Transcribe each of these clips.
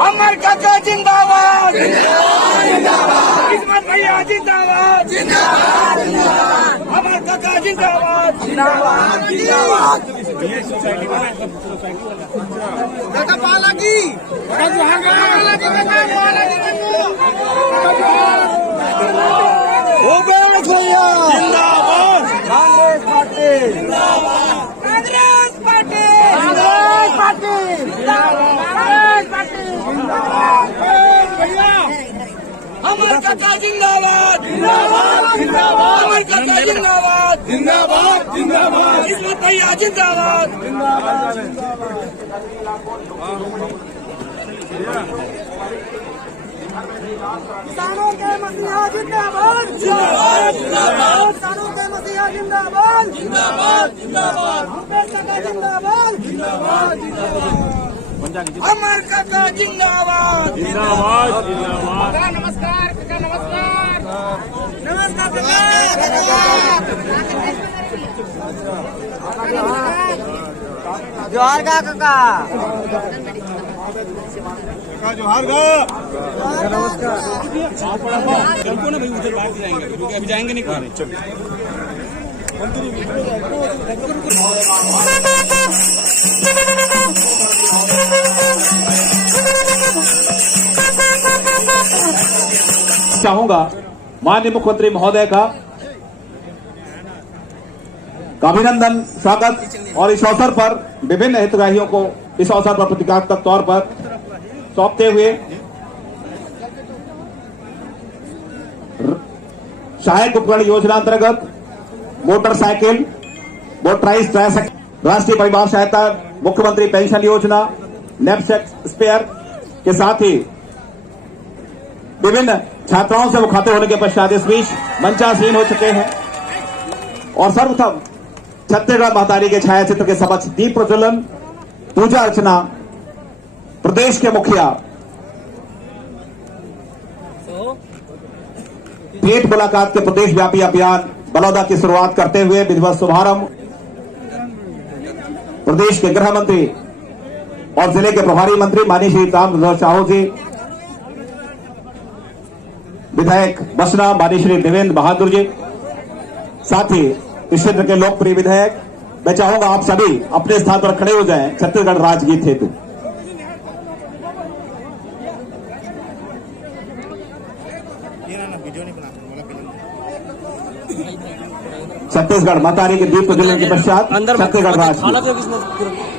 अमर काका जिंदाबाद, किस्मत भैया जिंदाबाद, अमर काका जिंदाबाद, काका पालागी हो गया जिंदाबाद, कांग्रेस पार्टी जिंदाबाद, कांग्रेस पार्टी अमर काका जिंदाबाद, अमर काका जिंदाबाद, किस्मत भैया जिंदाबाद, किसानों के मसीहा जिंदाबाद, किसानों के मसीहा जिंदाबाद, भूपेश काका जिंदाबाद, अमर काका जिंदाबाद, नमस्कार काका, नमस्कार जोहार का काका, जोहार का नमस्कार। चलको ना भाई, उधर बाहर जाएंगे, अभी जाएंगे नहीं खाने। चल चाहूंगा माननीय मुख्यमंत्री महोदय का अभिनंदन, स्वागत और इस अवसर पर विभिन्न हितग्राहियों को इस अवसर पर प्रतीकात्मक तौर पर सौंपते हुए सहायक उपकरण योजना अंतर्गत मोटरसाइकिल, मोटराइज्ड ट्राइसाइकिल, राष्ट्रीय परिवार सहायता, मुख्यमंत्री पेंशन योजना, नैपसैक स्पेयर के साथ ही विभिन्न छात्राओं से मुखातिब होने के पश्चात इस बीच मंचासीन हो चुके हैं और सर्वप्रथम छत्तीसगढ़ महतारी के छायाचित्र के समक्ष दीप प्रज्वलन, पूजा अर्चना प्रदेश के मुखिया भेंट मुलाकात के प्रदेश व्यापी अभियान बलौदा की शुरुआत करते हुए विधिवत शुभारंभ प्रदेश के गृह मंत्री और जिले के प्रभारी मंत्री माननीय श्री रामप्रसाद साहू जी, विधायक बसना माननीय श्री देवेंद्र बहादुर जी, साथ ही इस क्षेत्र के लोकप्रिय विधायक। मैं चाहूंगा आप सभी अपने स्थान पर खड़े हो जाएं छत्तीसगढ़ राजगीत हेतु। छत्तीसगढ़ महतारी के दीप प्रज्वलन के पश्चात छत्तीसगढ़ राजगीत।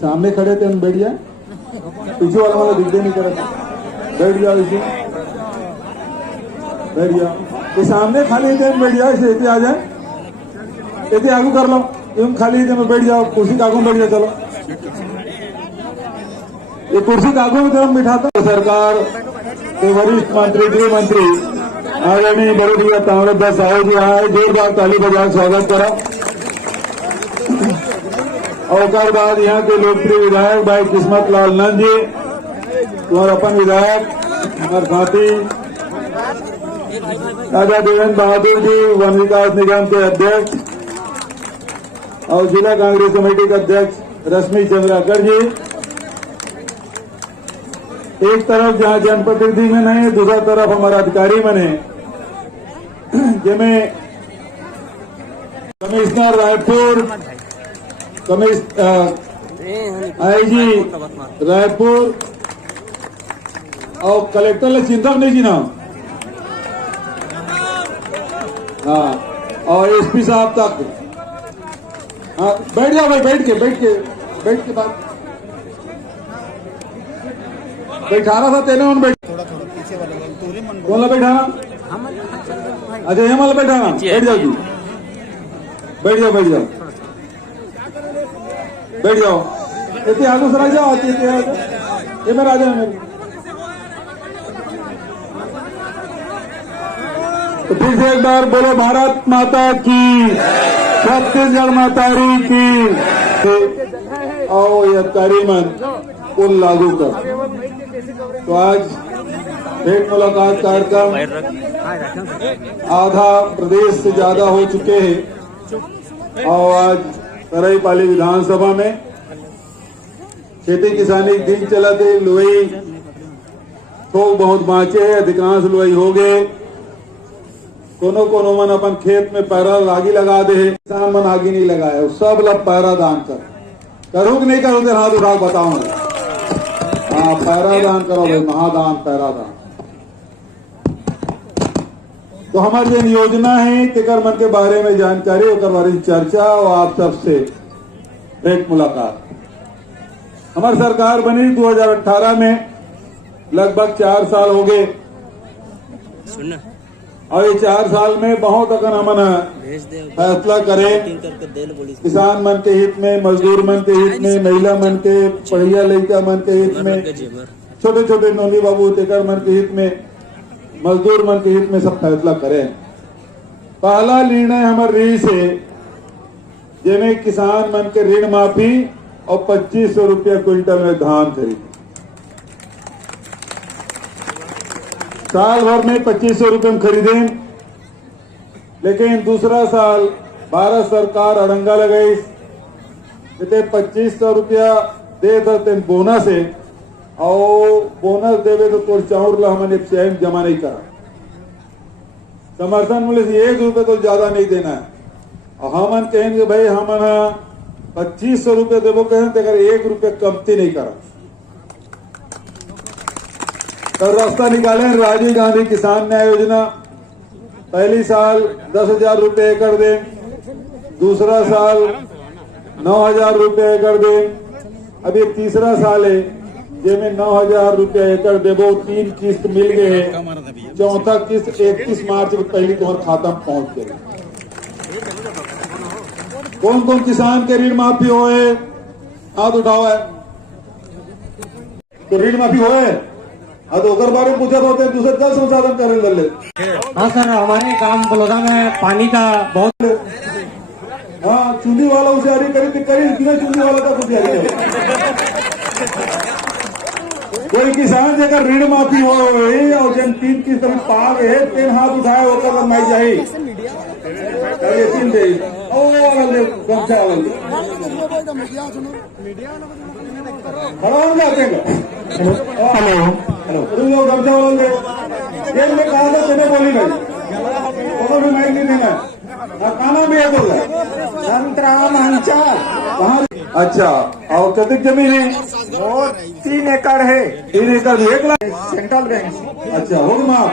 सामने खड़े थे हम, बैठ जाए, पीछे वाला दिखते नहीं कर रहा, बैठ जाओ इसे, बैठ जाओ, ये सामने खाली थे बैठ जाओ, इसे आ जाए, इतने आगू कर लो, तुम खाली थे में बैठ जाओ, कुर्सी कागू में बैठ जाओ। चलो ये कुर्सी कागू में तरफ बिठाता। सरकार के वरिष्ठ मंत्री, गृह मंत्री आदरणीय बड़े ताम्रध्वज साहू जी आए, जोरदार ताली बजाकर स्वागत करा। और बाद यहाँ के लोकप्रिय विधायक भाई किस्मत लाल नंद जी और अपन विधायक हमारे साथी राजा देवेंद्र बहादुर जी, वन विकास निगम के अध्यक्ष और जिला कांग्रेस कमेटी के अध्यक्ष रश्मि चंद्राकर जी। एक तरफ जहाँ जनप्रतिनिधि में नहीं, दूसरा तरफ हमारा अधिकारी बने, जिनमें कमिश्नर रायपुर, आईजी रायपुर और कलेक्टर ले चिंतक नहीं जी ना। हाँ, और एसपी साहब तक। हाँ, बैठ जाओ भाई, बैठ के बात बैठाना था तेने उन बैठ कौन ला बैठाना? अच्छा ये वाला बैठाना, बैठ जाओ जी, बैठ जाओ इतने आगू सर आ जाओ, ये मेरा आ जाओ मेरे। तो फिर से एक बार बोलो भारत माता की, छत्तीसगढ़ मातारी की। आओ यह करीमन पुल लागू कर। तो आज भेंट मुलाकात कार्यक्रम आधा प्रदेश से ज्यादा हो चुके हैं और आज सरायपाली विधानसभा में खेती किसानी दिन चला थे। लुई थोक बहुत बाँचे, अधिकांश लुई हो गए। कोनो मन अपन खेत में पैरा आगी लगा दे, किसान मन आगी नहीं लगाए, सब लोग पैरा दान करो कि नहीं करो? हाथ उठाओ बताऊंगा। हाँ, पैरा दान करो भाई, महादान पैरा दान। तो हमारी जो योजना है तेकर मन के बारे में जानकारी और बारे में चर्चा और आप सबसे भेंट मुलाकात। हमारी सरकार बनी 2018 में, लगभग 4 साल हो गए और ये 4 साल में बहुत अगर हमन फैसला करें किसान मन के हित में, मजदूर मन के हित में, महिला मन के, पढ़िया लड़का मन के हित में, छोटे छोटे नौनी बाबू तेकर मन के हित में, मजदूर मन के हित में सब फैसला करें। पहला निर्णय हमारे ऋण से जिसमें किसान मन के ऋण माफी और 2500 रुपया क्विंटल में धान खरीद। साल भर में 2500 रुपये में खरीदे, लेकिन दूसरा साल भारत सरकार अड़ंगा लगाई, 2500 रुपया दे देते बोनस है और बोनस देवे तो तोड़ चाउर ला हमने चैन जमा नहीं करा। समर्थन मूल्य से 1 रुपये तो ज्यादा नहीं देना है और हमन कहेंगे भाई हमन 2500 रुपये देवो कहें तो 1 रुपये कमती नहीं करा। तो रास्ता निकाले राजीव गांधी किसान न्याय योजना। पहली साल 10,000 रुपये एकड़ दे, दूसरा साल 9,000 रुपये एकड़ दे, अब ये तीसरा साल है जिसमें 9,000 रुपया एकड़ देवो। 3 किस्त मिल गए, चौथा किस्त 31 मार्च के पहले तुम्हारे खाता में पहुंच गए। कौन कौन किसान के ऋण माफी होए हाथ उठाओ है? तो ऋण माफी होए तो अगर बारे में पूछा होते हैं दूसरे जल संसाधन करे ले। हाँ सर, हमारे गांव बलौदा में पानी का बहुत। हाँ, चूंदी वाला उसे अरे करी चूंदी वाला का कुछ कोई किसान जगह ऋण माफी हो और जन 3 किस्त में पा गए 3 हाथ उठाए होकर बनवाई जाए खड़ा हो जाते हैं। हेलो गमछा वाले जेल में कहा था तुम्हें बोली भाई दोनों भी माइक नहीं देना, खाना भी है बोल संतरा मंचा कहाँ? अच्छा, और कतिक जमीन है? और 3 एकड़ है। 3 एकड़ 1 लाख सेंट्रल बैंक। अच्छा, हो गए माफ?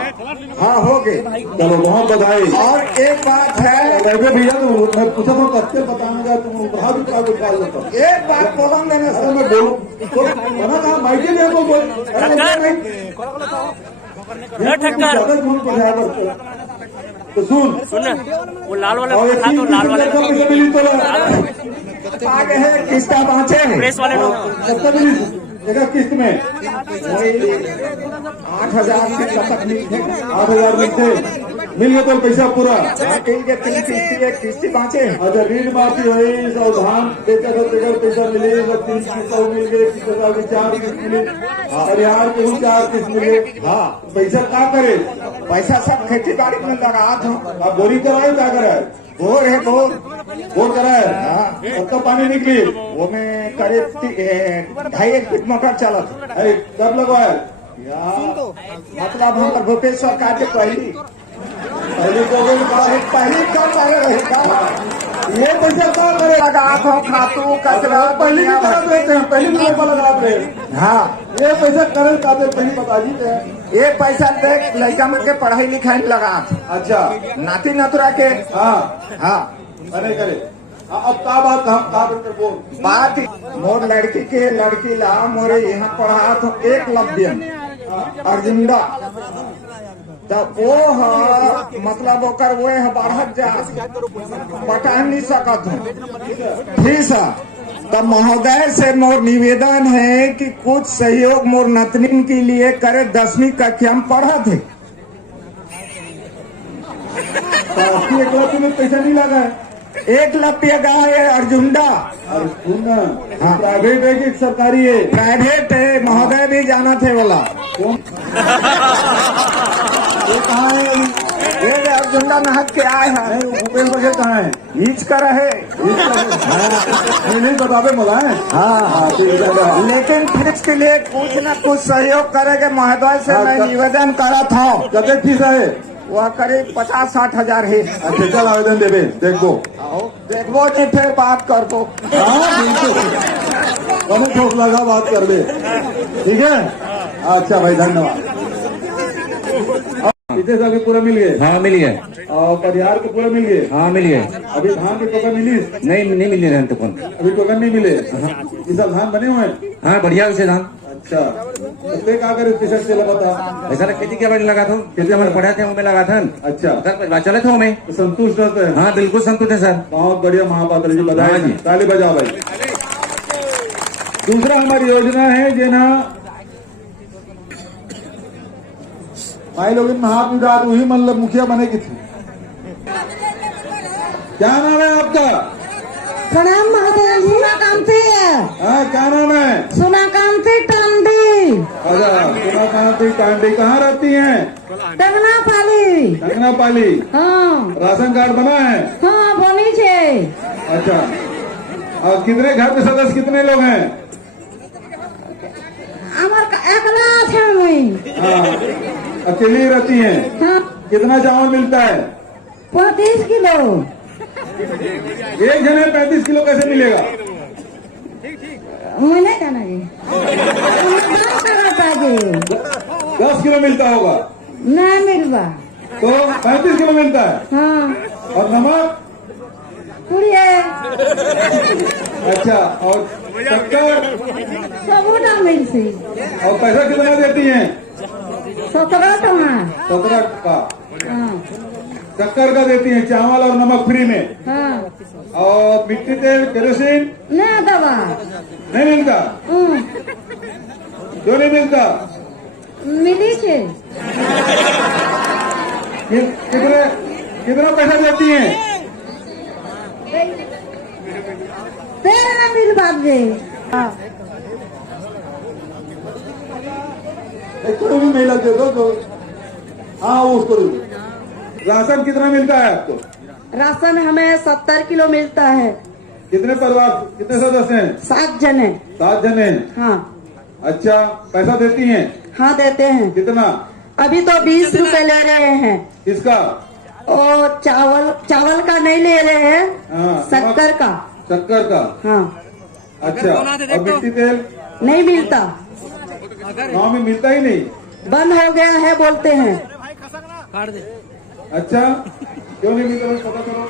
हाँ, हो गए। चलो बहुत बधाई। और एक बात है भैया, तो मैं पूछा था कत्ते बताऊंगा तुम कहा भी क्या कुछ डाल देता। एक बात बोला मैंने अरे मैं बोलूँ तो बना कहा माइके लिए तो बोल तो सुन वो लाल वाला और था तो लाल वाले पैसे मिली तो आगे है किस्ता बाँचे हैं। प्रेस वाले लोग कितना मिली एक किस्त में? 8,000 तक मिलते। 8,000 मिलते मिल गया तो पैसा पूरा। 3 किस्ती एक किस्ती बाँचे। अच्छा, ऋण माफी हुई, धान बेचा था तेकर पैसा मिले, 3 किस्त मिल गए, 4 किस्त मिली, परिहार के 4 किस्त मिले। हाँ, पैसा क्या करे? पैसा सब खेती बाड़ी में लगा था। आप बोरी कराए क्या कराए? बोर है बोर कराए। हाँ। कब तक पानी निकली? वो में करीब 2.5 फीट मोटर चला था। अरे कब लगवाया? मतलब हम भूपेश सरकार के पहली पहले तो पहली कब आए रहेगा। ये पैसा क्या करे लगात हो खातू कचरा पहले भी करा देते हैं, पहले भी पैसा लगा रहे। हाँ ये पैसा करे काते पहले बता दी थे। ये पैसा देख लड़का मन के पढ़ाई लिखाई में लगा अच्छा नाती नतुरा के। हाँ हाँ अरे करे अब का बात हम का करके बोल बात मोर लड़की के लड़की ला मोरे यहाँ पढ़ा तो एक लव्य अर्जुंडा तब वो है मतलब ओकर वो है बाहर जा पटा नहीं सकत हो ठीक है। तब महोदय से मोर निवेदन है कि कुछ सहयोग मोर नतनीन के लिए करे 10वीं कक्षा में पढ़ा थे। एक लाख में पैसा नहीं लगा है। एक लप्य गाँव है अर्जुंडा। अर्जुंडा प्राइवेट है कि सरकारी है? प्राइवेट है महोदय भी जाना थे बोला। ये कहाँ है अभी? ये अर्जुंडा नहक के आए हैं। नहीं भूपेश बघेल कहाँ है? ईच कर रहे नहीं बतावे बोला है। हाँ ठीक है। लेकिन फिर इसके लिए कुछ न कुछ सहयोग करेंगे महोदय से मैं निवेदन करा था। कते फीस है? वह करीब 50-60 हजार है। अच्छा चल आवेदन देवे देखो। देखो नहीं फिर बात कर दो। हाँ बिल्कुल बहुत ठोस लगा बात कर ले ठीक है। अच्छा भाई धन्यवाद। इतने साल पूरा मिल गए? हाँ मिल गए। और परिहार के पूरा मिल गए? हाँ मिल गए। अभी धान के टोकन मिली? नहीं मिले रहन तो कौन। अभी टोकन नहीं मिले। इस साल धान बने हुए हैं? हाँ बढ़िया से धान। अच्छा तो क्या करे स्पेशल से बता। ऐसा खेती के बारे लगा था, खेती हमारे पढ़ा थे हमें लगा था। अच्छा सर चले थे हमें। तो संतुष्ट रहते हैं? हाँ बिल्कुल संतुष्ट है सर। बहुत बढ़िया महापात्र जी बधाई हाँ जी। ताली बजाओ भाई। दूसरा हमारी योजना है जेना भाई लोग इन हाथ में डाल वही मतलब मुखिया बने की थी। क्या नाम है आपका? प्रणाम महोदय। सोनाकांति है। हाँ क्या नाम है? सोनाकांति टांडी। अच्छा सोनाकांति टांडी कहाँ रहती हैं? टंगनापाली। टंगनापाली। हाँ राशन कार्ड बना है? हाँ बनी छे। अच्छा और कितने घर के सदस्य कितने लोग हैं? हमार एकला छे मैं। हाँ अकेली रहती हैं? हाँ कितना चावल मिलता है? 35 किलो। एक जने 35 किलो कैसे मिलेगा? मैं नहीं जाना जी। 10 किलो मिलता होगा नहीं मिलवा तो 35 किलो मिलता है। हाँ और नमक? पूरी है। अच्छा और शक्कर? सबूता मिल सी। और पैसा कितना देती हैं? 17 टका। 17 का। हाँ शक्कर का देती हैं, चावल और नमक फ्री में। हाँ और मिट्टी तेल केरोसिन नहीं दवा। नहीं मिलता? क्यों नहीं मिलता? मिली छे। कितना पैसा देती हैं? तेरा मिल बात जे। हाँ भी महिला दे दो तो हाँ उसको दे दो। राशन कितना मिलता है आपको? राशन हमें 70 किलो मिलता है। कितने परिवार कितने सदस्य हैं? 7 जने। 7 जने हैं। हाँ अच्छा पैसा देती हैं? हाँ देते हैं। कितना? अभी तो 20 रुपए ले रहे हैं। किसका? और चावल का नहीं ले रहे हैं। हाँ, शक्कर का। शक्कर का। हाँ अच्छा और मिट्टी तेल नहीं मिलता। गाँव में मिलता ही नहीं? बंद हो गया है बोलते हैं। अच्छा क्यों नहीं मिलता पता करो।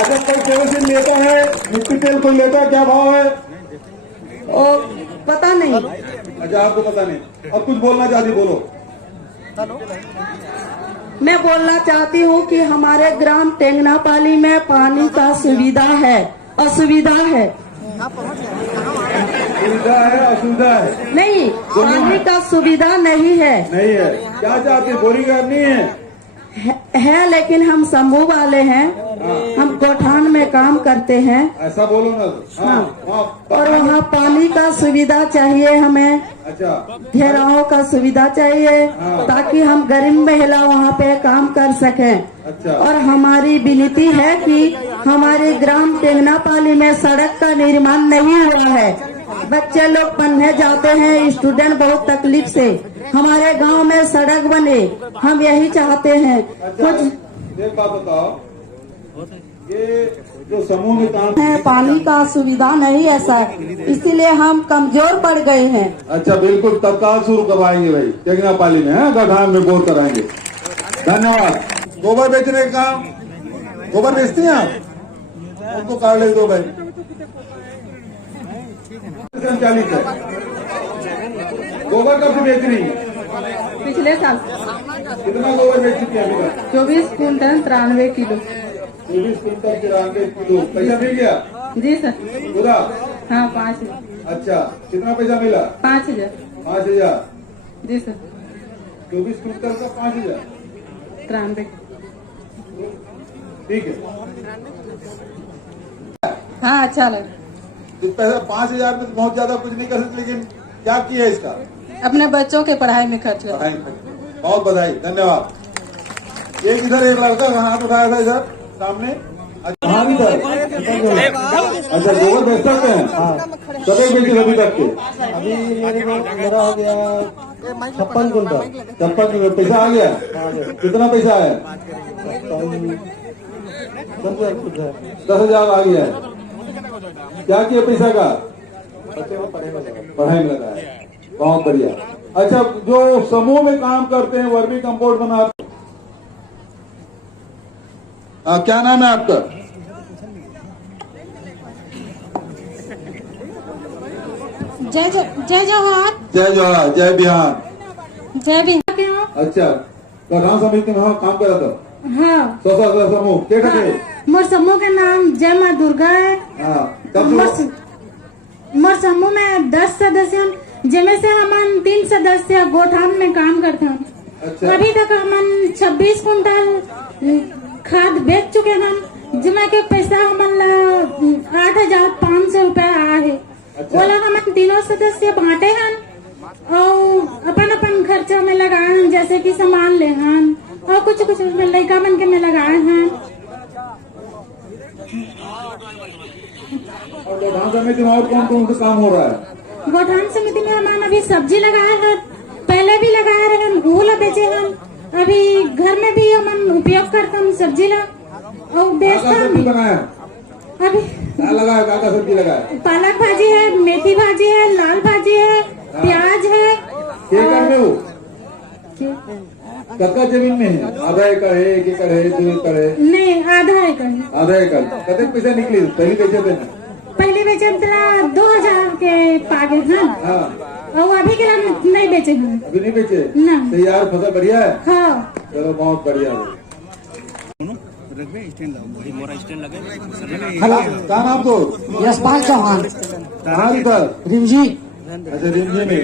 अगर कोई केरोसिन लेता है मिट्टी तेल कोई लेता है क्या भाव है? ओ पता नहीं। अच्छा आपको पता नहीं। और कुछ बोलना चाहती बोलो। मैं बोलना चाहती हूँ कि हमारे ग्राम टेंगनापाली में पानी का सुविधा है असुविधा है। सुविधा है असुविधा है? नहीं पानी का सुविधा नहीं है। नहीं है। क्या चाहती बोरिंग करनी है लेकिन हम शंभू वाले हैं। हम कोठान में काम करते हैं। ऐसा बोलो ना। हाँ और वहाँ पानी का सुविधा चाहिए हमें। अच्छा घेराव का सुविधा चाहिए ताकि हम गरीब महिला वहाँ पे काम कर सकें। अच्छा और हमारी विनती है कि हमारे ग्राम टेंगनापाली में सड़क का निर्माण नहीं हुआ है। बच्चे लोग पढ़ने जाते हैं स्टूडेंट बहुत तकलीफ से हमारे गांव में सड़क बने, हम यही चाहते हैं। अच्छा कुछ एक बात बताओ, ये जो समूह में काम है, पानी का सुविधा नहीं है सर, इसीलिए हम कमजोर पड़ गए हैं। अच्छा बिल्कुल तत्काल शुरू करवाएंगे भाई, टेंगनापाली में है गढ़ान में बोर कराएंगे। धन्यवाद। गोबर बेचने का काम, गोबर बेचते हैं आप, उनको कार्ड ले दो भाई। संचालित है गोबर कब से बेच रही है? पिछले साल कितना गोबर बेच चुकी है अभी तक? 24 क्विंटल 93 किलो। 24 quintal 93 kilo. पैसा मिल गया जी सर। पूरा? हाँ 5,000। अच्छा कितना पैसा मिला? 5,000। 5,000। जी सर। 24 क्विंटल का 5,000। 93। ठीक है। हाँ अच्छा लगा। पैसा 5,000 में तो बहुत ज्यादा कुछ नहीं कर सकते, लेकिन क्या किया इसका? अपने बच्चों के पढ़ाई में खर्च कर। पढ़ाई में। बहुत बधाई, धन्यवाद। एक इधर एक लड़का का हाथ उठाया था इधर सामने। अच्छा भी सर, अच्छा गोबर बेच सकते हैं? कभी बेचे अभी तक के? अभी मेरा हो गया 56 कुंटल। 56 किलो। पैसा आ गया? कितना पैसा आया? 10,000 आ गया है। क्या किया पैसा का? पढ़ाई में लगा है। बहुत बढ़िया। अच्छा जो समूह में काम करते हैं, वर्मी कंपोस्ट बनाते, क्या नाम है आपका? जय जवाहर। जय जवाहर, जय बिहार। जय बिहार। अच्छा प्रधान समिति में वहाँ काम करा था? हाँ। समूह के थे? मोर समूह के नाम जय माँ दुर्गा है। मोर समूह में 10 सदस्य, जिनमें से हम 3 सदस्य गोठान में काम करते हैं। अच्छा। अभी तक हम 26 कुंटल खाद बेच चुके हैं, जिसमें के पैसा हमन 8,500 रुपया आया है। अच्छा। बोला हम तीनों सदस्य बांटे हैं और अपन अपन खर्चा में लगाए हैं, जैसे कि सामान ले हैं और कुछ कुछ लड़का मन के में लगाए हैं। और गोठान समिति में और कौन कौन सा काम हो रहा है? गोठान समिति में हम अभी सब्जी लगाए हैं, पहले भी लगाए रहे हैं, फूल बेचे हैं, अभी घर में भी हम उपयोग करते हैं सब्जी ला और बेचते हैं। सब्जी बनाया अभी क्या लगाया? क्या सब्जी लगाया? पालक भाजी है, मेथी भाजी है, लाल भाजी है, प्याज है। एकड़ में वो कतका जमीन में है? आधा एकड़ है, 1 एकड़ है, 2 एकड़ है? नहीं आधा एकड़ है। आधा एकड़। कितने पैसा निकले पहले बेचे थे? पहले बेचे 2,000 के पागे हैं। हाँ। और अभी के लिए नहीं बेचे हैं। अभी नहीं बेचे? ना। तैयार फसल बढ़िया है? हाँ। चलो बहुत बढ़िया। हेलो, क्या नाम तो? यशपाल चौहान। कहाँ इधर? रिमझी। अच्छा रिमझी में।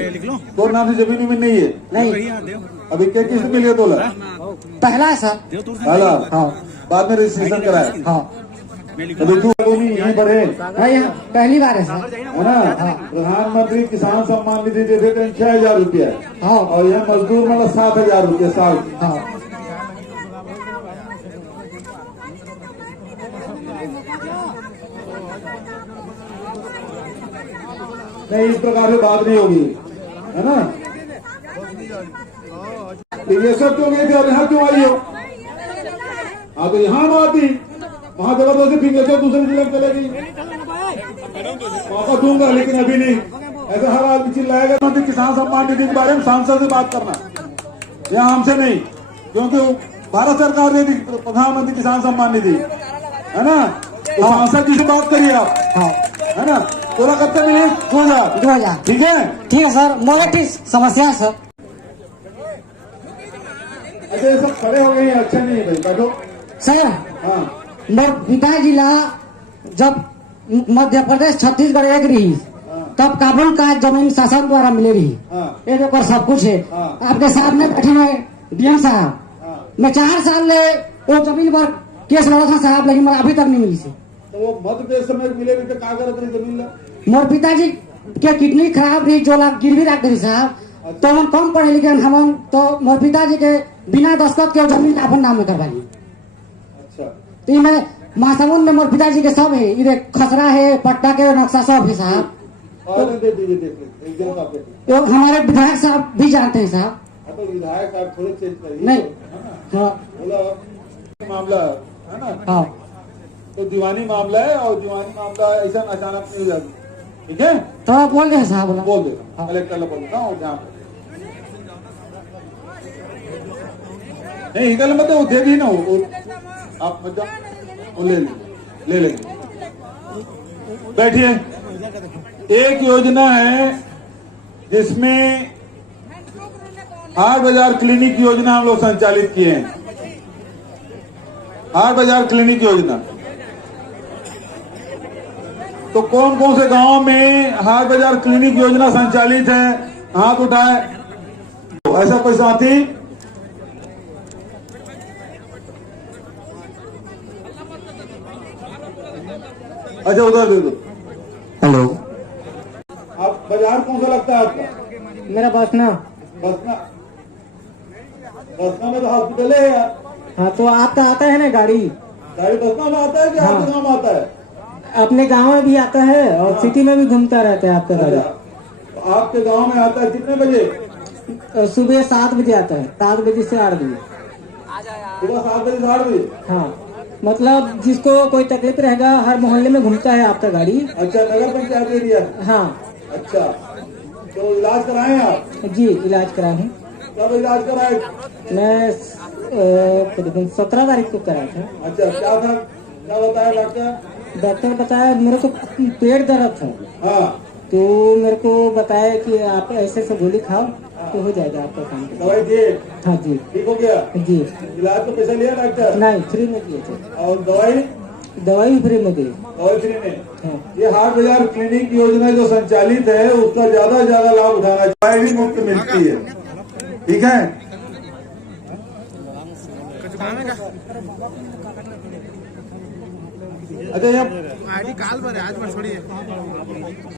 तो नाम से जमीन में नहीं है? नहीं, अभी क्या किस्त मिल गया? तोला पहला है सर। पहला? हाँ। बाद में रजिस्ट्रेशन कराया? हाँ। अभी तू यहीं बढ़े भाई यहाँ पहली बार है सर। है ना? प्रधानमंत्री किसान सम्मान निधि देते थे 6,000 रुपया। हाँ। और यहाँ मजदूर मतलब 7,000 रुपया साल की। हाँ। नहीं इस प्रकार से बात नहीं होगी, है ना? तो ये सब क्यों गए थे और यहाँ क्यों आई हो? हाँ तो यहाँ आती, वहाँ जबरदस्ती फिर दूसरे जिले में चलेगी। मौका दूंगा लेकिन अभी नहीं। ऐसा हर आदमी चिल्लाएगा। मंत्री किसान सम्मान निधि के बारे में सांसद से बात करना, यहाँ हमसे नहीं, क्योंकि भारत सरकार ने दी प्रधानमंत्री किसान सम्मान निधि, है ना? तो सांसद जी से बात करिए आप। हाँ। है ना? तोला कब तक मिले? 2,000। ठीक है? ठीक है सर, मोदी समस्या है सर। अच्छा ये सब खड़े हो गए हैं, अच्छा नहीं है भाई, बैठो। सर हाँ। मोर पिताजी ला जब मध्य प्रदेश छत्तीसगढ़ एक रही, तब काबुल का जमीन शासन द्वारा मिले रही। हाँ। ये देखो सब कुछ है। हाँ। आपके सामने बैठे हुए डीएम साहब, हाँ। मैं 4 साल ले वो जमीन पर केस लड़ा था साहब, लेकिन अभी तक नहीं मिली से। तो वो मध्य प्रदेश समय मिले भी तो क्या करत रही जमीन ला? मोर पिताजी के किडनी खराब रही, जो ला गिरवी रख दी साहब। तो हम कम पढ़े लिखे हम, तो मोर पिताजी के बिना दस्तखत के जमीन अपन नाम में करवा ली। अच्छा। तो मैं महासमुंद में मोर पिताजी के सब है, इधर खसरा है, पट्टा के नक्शा सब है साहब। और दे दीजिए, देख लीजिए। एकदम का बेटी। वो हमारे विधायक साहब भी जानते हैं साहब। हाँ, तो विधायक साहब थोड़े चेंज करिए। नहीं। है ना? हाँ बोला मामला है ना, हाँ तो दीवानी मामला है और दीवानी मामला ऐसा अचानक नहीं हो जाती। ठीक है, तो आप बोल रहे हैं साहब बोला। बोल देगा कलेक्टर बोल देता हूँ जहाँ पे नहीं इधर मत वो दे दी ना वो आप मतलब वो ले लेंगे। बैठिए। एक योजना है जिसमें हाट बाजार क्लिनिक योजना हम लोग संचालित किए हैं। हाट बाजार क्लिनिक योजना, तो कौन कौन से गांव में हाट बाजार क्लिनिक योजना संचालित है, हाथ उठाए। ऐसा कोई साथी? अच्छा उधर दे दो। हेलो, आप बाजार कौन सा लगता है आपका? मेरा बसना। बसना, बसना में तो हॉस्पिटल है यार। हाँ तो आपका आता है ना गाड़ी? गाड़ी बसना में आता है कि आपके गाँव में आता है? अपने गांव में भी आता है और सिटी में भी घूमता रहता है आपका गाड़ी। तो आपके गांव में आता है कितने बजे? सुबह 7 बजे आता है, 7 बजे से 8 बजे। सुबह 7 बजे से 8 बजे? हाँ मतलब जिसको कोई तकलीफ रहेगा हर मोहल्ले में घूमता है आपका गाड़ी। अच्छा, नगर पंचायत एरिया? हाँ। अच्छा, तो इलाज कराए आप? जी इलाज कराए हैं। कब इलाज कराए? मैं 17 तारीख को कराया था। अच्छा, क्या था, क्या बताया डॉक्टर? डॉक्टर बताया मेरे को पेट दर्द था। हाँ, तो मेरे को बताया कि आप ऐसे से गोली खाओ तो हो जाएगा आपका काम। दवाई दिए? हाँ जी। ठीक हो गया? जी। इलाज का पैसा लिया डॉक्टर? नहीं, फ्री में दिए थे। और दवाई? दवाई भी फ्री में दी। दवाई फ्री में? हाँ। ये हाट बाजार क्लिनिक योजना जो संचालित है उसका ज्यादा से ज्यादा लाभ उठाना चाहिए। दवाई भी मुफ्त मिलती है। ठीक है, अच्छा यहाँ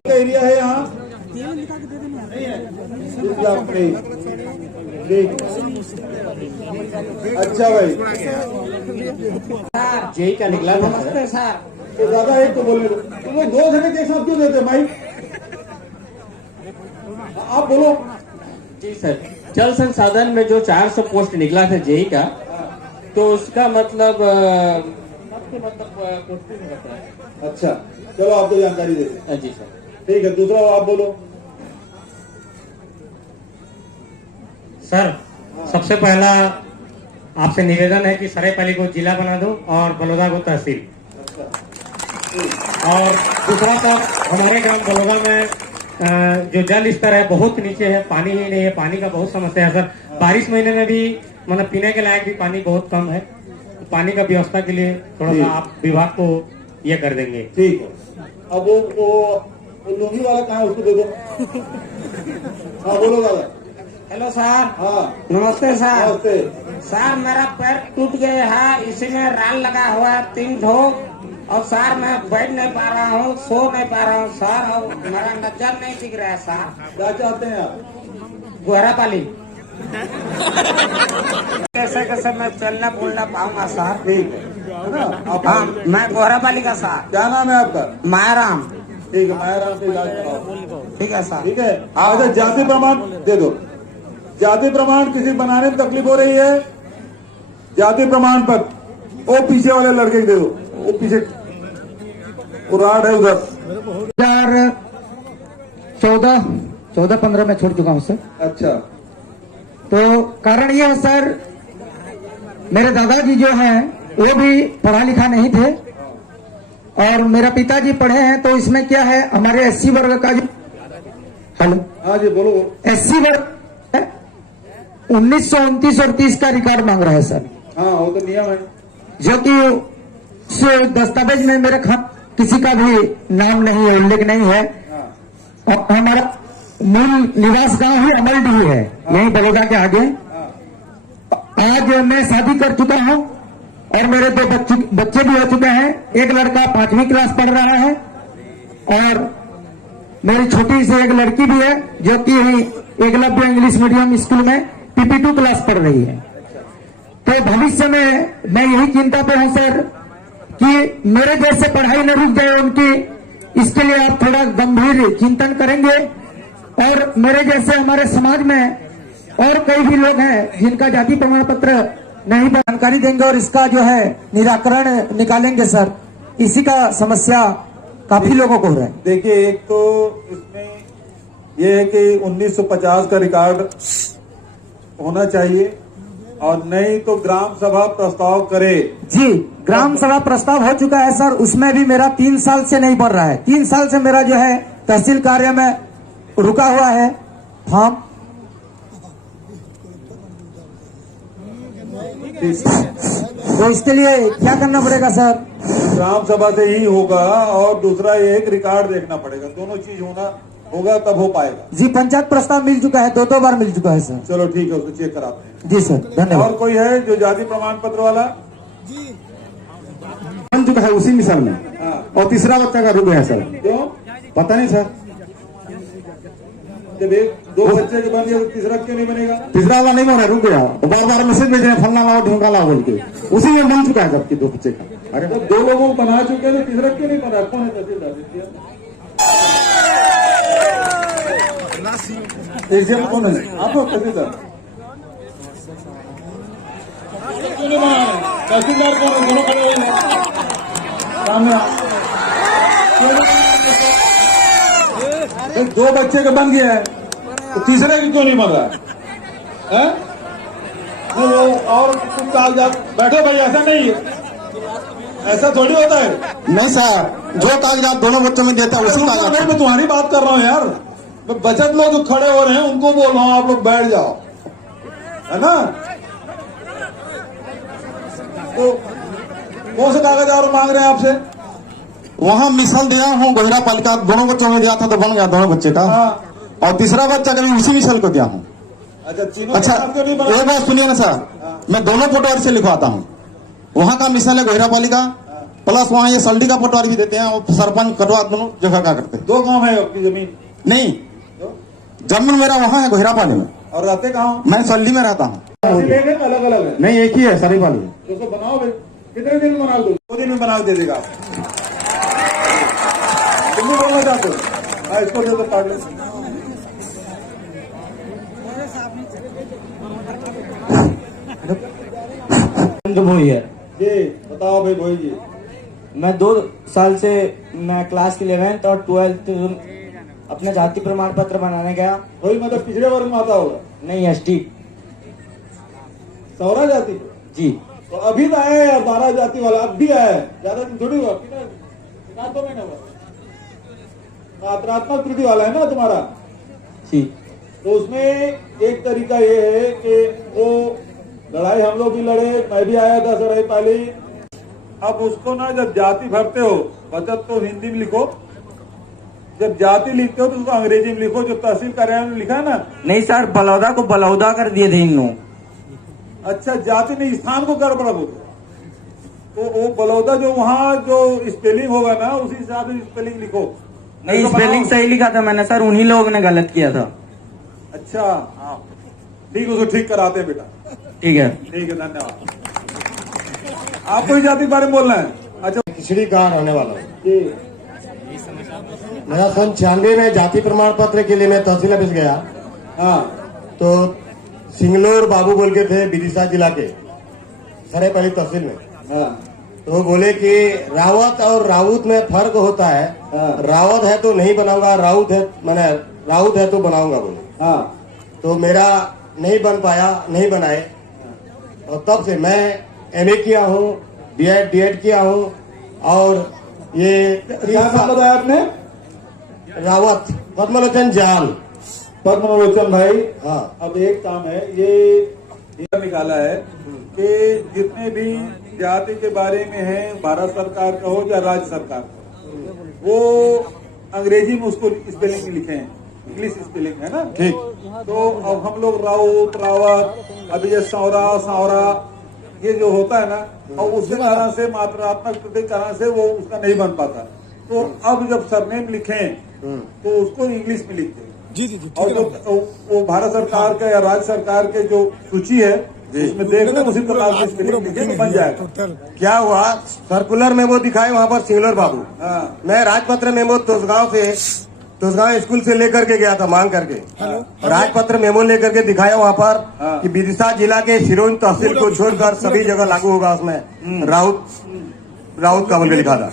एरिया है यहाँ ठीक। अच्छा भाई, जेई का निकला था। नमस्ते सर। तो ज्यादा एक तो बोले तुम लोग 2 घंटे के साथ क्यों देते भाई? आप बोलो। जी सर, जल संसाधन में जो 400 पोस्ट निकला था जेई का, तो उसका मतलब पोस्टिंग रहता है। अच्छा, चलो आपको जानकारी देते। जी सर। ठीक है, दूसरा आप बोलो। सर, सबसे पहला आपसे निवेदन है कि सरायपाली को जिला बना दो और बलौदा को तहसील। और दूसरा सर, हमारे ग्राम बलौदा में जो जल स्तर है बहुत नीचे है, पानी ही नहीं है, पानी का बहुत समस्या है सर। बारिश महीने में भी मतलब पीने के लायक भी पानी बहुत कम है। पानी का व्यवस्था के लिए थोड़ा सा आप विभाग को ये कर देंगे। ठीक है, अब वो लुंगी वाला कहाँ है उसको दे दो। हाँ बोलो दादा। Hello sir. हाँ नमस्ते सर। नमस्ते। सर मेरा पैर टूट गया है, इसी में राल लगा हुआ है 3 ठो, और सर मैं बैठ नहीं पा रहा हूँ, सो नहीं पा रहा हूँ सर, और मेरा नजर नहीं दिख रहा है सर। क्या चाहते हैं आप? गोहरापाली। कैसे कैसे मैं चलना बोलना पाऊंगा सर? ठीक है ना, आप हाँ मैं गोहरापाली का सर। क्या नाम है आपका? मायाराम। ठीक है, मायाराम से इलाज कराओ। ठीक है सर। ठीक है। अच्छा, जाति प्रमाण दे दो। जाति प्रमाण किसी बनाने में तकलीफ हो रही है? जाति प्रमाण पत्र वो पीछे वाले लड़के को दे दो, वो पीछे वो राड है उधर। 2014-15 में छोड़ चुका हूँ सर। अच्छा, तो कारण ये है सर, मेरे दादाजी जो हैं वो भी पढ़ा लिखा नहीं थे और मेरा पिताजी पढ़े हैं। तो इसमें क्या है, हमारे SC वर्ग का जो, हेलो हाँ जी बोलो। SC वर्ग 1929 और 30 का रिकॉर्ड मांग रहा है सर। हाँ वो तो नियम है। जो कि उस दस्तावेज में मेरे किसी का भी नाम नहीं है, उल्लेख नहीं है। और हमारा मूल निवास गांव ही अमलडीह है, यही बड़ौदा के आगे। आज मैं शादी कर चुका हूं और मेरे 2 बच्चे भी हो चुके हैं। एक लड़का 5वीं क्लास पढ़ रहा है और मेरी छोटी सी एक लड़की भी है जो कि एकलव्य इंग्लिश मीडियम स्कूल में PP2 क्लास पढ़ रही है। तो भविष्य में मैं यही चिंता पे हूं सर कि मेरे जैसे पढ़ाई न रुक जाए उनकी, इसके लिए आप थोड़ा गंभीर चिंतन करेंगे और मेरे जैसे हमारे समाज में और कई भी लोग हैं जिनका जाति प्रमाण पत्र नहीं, जानकारी देंगे और इसका जो है निराकरण निकालेंगे सर। इसी का समस्या काफी लोगों को हो रहा है। देखिए, एक तो इसमें यह है कि 1950 का रिकॉर्ड होना चाहिए और नहीं तो ग्राम सभा प्रस्ताव करे। जी, ग्राम सभा प्रस्ताव हो चुका है सर, उसमें भी मेरा 3 साल से नहीं बन रहा है। 3 साल से मेरा जो है तहसील कार्य में रुका हुआ है फॉर्म। तो इसके लिए क्या करना पड़ेगा सर? ग्राम सभा से ही होगा और दूसरा एक रिकॉर्ड देखना पड़ेगा, दोनों चीज होगा तब हो पाएगा। जी, पंचायत प्रस्ताव मिल चुका है, 2 बार मिल चुका है सर। चलो ठीक है, उसको चेक कराते हैं। जी सर, धन्यवाद। और कोई है जो जाति प्रमाण पत्र वाला? बन चुका है उसी मिशन में। और तीसरा बच्चा का रुक गया सर। क्यों? पता नहीं सर। जब 2 बच्चे के बन गए तो तीसरा क्यों नहीं बनेगा? तीसरा वाला नहीं बना, रुक गया। बार बार मैसेज भेज रहे हैं, फलना लाओ ढूंढा लाओ बोल के। उसी में बन चुका है जबकि 2 बच्चे का। अरे जब 2 लोगों को बना चुके हैं तो तीसरा क्यों नहीं बना? कौन है तहसीलदार? कौन है? आप लोग तहसीलदार? क्यों नहीं बना? तहसीलदार कौन है? दोनों खड़े हुए हैं सामने। 2 बच्चे का बन गया है तो तीसरे की क्यों नहीं बन रहा है? और तुम कागजात बैठो भाई, ऐसा नहीं है, ऐसा थोड़ी होता है। नहीं सर, जो कागजात दोनों बच्चों में देता है उसी कागजात। मैं तुम्हारी बात कर रहा हूँ यार, मैं बचत लोग जो खड़े हो रहे हैं उनको बोल रहा हूँ, आप लोग बैठ जाओ, है ना? तो कौन से कागज और मांग रहे हैं आपसे? वहाँ मिसल दिया हूँ, गोहिरा पालिका दोनों बच्चों में दिया था तो बन गया दोनों बच्चे का। और तीसरा बच्चा कभी उसी मिसल को दिया हूँ। अच्छा, एक बात सुनिए ना सर, मैं दोनों पटवारी से लिखवाता हूँ। वहाँ का मिसल है गोहिरा पालिका, प्लस वहाँ ये सल्डी का पटवारी भी देते हैं और सरपंच कटवा दोनों जगह का करते हैं। 2 गांव है आपकी जमीन? नहीं, जमीन मेरा वहाँ है गोहिरा पाली में। और रहते कहाँ? मैं सल्डी में रहता हूँ। अलग अलग है? नहीं, एक ही है सरी पाली। तो बनाओ भाई, कितने दिन में बना दो? 2 दिन में बना दे देगा। तुम भी बोलना चाहते हो? हाँ, इसको दे दो कागज। भोई है जी, बताओ भाई भोई जी। मैं 2 साल से मैं क्लास 11th और 12th अपने जाति प्रमाण पत्र बनाने गया। भोई मतलब पिछड़े वर्ग में आता होगा? नहीं, एसटी सौरा जाति जी। तो अभी तो आया है 12 जाति वाला, अब भी आया है, ज्यादा दिन थोड़ी हुआ। तो नहीं हुआ, मात्रात्मक त्रुटि वाला है ना तुम्हारा जी। तो उसमें एक तरीका ये है कि वो लड़ाई हम लोग भी लड़े, मैं भी आया था लड़ाई पहले। अब उसको ना जब जाति भरते हो, बचत तो हिंदी में लिखो, जब जाति लिखते हो तो उसको अंग्रेजी में लिखो, जो तहसील कार्यालय में लिखा है ना। नहीं सर, बलौदा को बलौदा कर दिए थे इन लोग। अच्छा, जाति ने स्थान को गड़बड़ा बोल, तो वो बलौदा जो वहाँ जो स्पेलिंग होगा ना उसी हिसाब से स्पेलिंग लिखो। नहीं, स्पेलिंग सही लिखा था मैंने सर, उन्हीं लोगों ने गलत किया था। अच्छा, हाँ ठीक, उसको ठीक कराते हैं बेटा। ठीक है, ठीक है, धन्यवाद। आपको ही जाति के बारे में बोलना है? अच्छा, खिचड़ी कहाँ रहने वाला हूँ। मेरा सन 96 में जाति प्रमाण पत्र के लिए मैं तहसील ऑफिस गया। हाँ, तो सिंगलोर बाबू बोल के थे, विदिशा जिला के सरेपल्ली तहसील में। हाँ, तो वो बोले कि रावत और राउत में फर्क होता है। हाँ। रावत है तो नहीं बनाऊंगा, राउत है मैंने राउत है तो बनाऊंगा बोले। हाँ, तो मेरा नहीं बन पाया, नहीं बनाए। और तब से मैं एमए किया हूँ, बीएड किया हूँ। और ये क्या नाम बताया आपने? रावत पद्मलोचन जाल। पद्मलोचन भाई। हाँ। अब एक काम है, ये निकाला है कि जितने भी जाति के बारे में है, भारत सरकार का हो या राज्य सरकार का, वो अंग्रेजी में उसको स्पेलिंग में लिखे हैं, इंग्लिश स्पेलिंग है ना। ठीक। तो अब हम लोग राउत रावत, अभी ये सौरा सावरा ये जो होता है ना, और उसी तरह से मात्रात्मक त्रुटि कारण से वो उसका नहीं बन पाता। तो अब जब सरनेम लिखें तो उसको इंग्लिश में लिखते हैं। और जो वो भारत सरकार के या राज्य सरकार के जो सूची है उसमें देख लो, उसी प्रकार की स्पेलिंग लिखे तो बन जाएगा। क्या हुआ, सर्कुलर में वो दिखाए वहाँ पर सिंगलोर बाबू। हाँ। मैं राजपत्र में वो तोसगांव से तो उस गाँव स्कूल से लेकर के गया था मांग करके, राजपत्र मेमो लेकर के दिखाया वहाँ पर कि विदिशा जिला के सिरोंज तहसील को छोड़कर सभी जगह लागू होगा। उसमें राउत का बन के लिखा था।